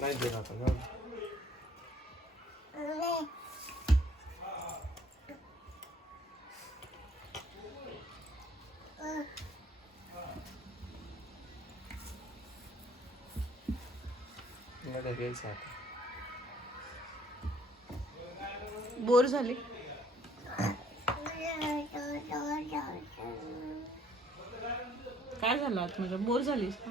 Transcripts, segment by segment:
नाही देत आता जाऊ दे. मला घ्यायचं आता. बोर झाली. काय झालं आज? म्हणजे बोर झालीस का?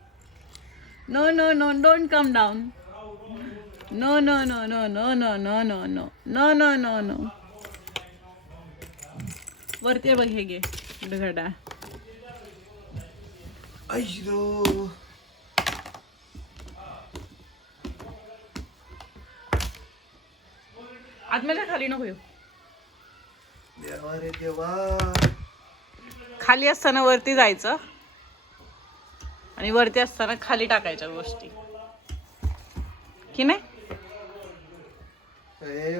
No, no, no, don't come down. No, no, no, no, no, no, no, no, no. No, no, no, no. वरती आहे बघ हे घे घड्याळ ऐरो आतमध्ये खाली नको येऊ देवा रे देवा खाली असताना वरती जायचं आणि वरती असताना खाली टाकायच्या गोष्टी. की नाही? ए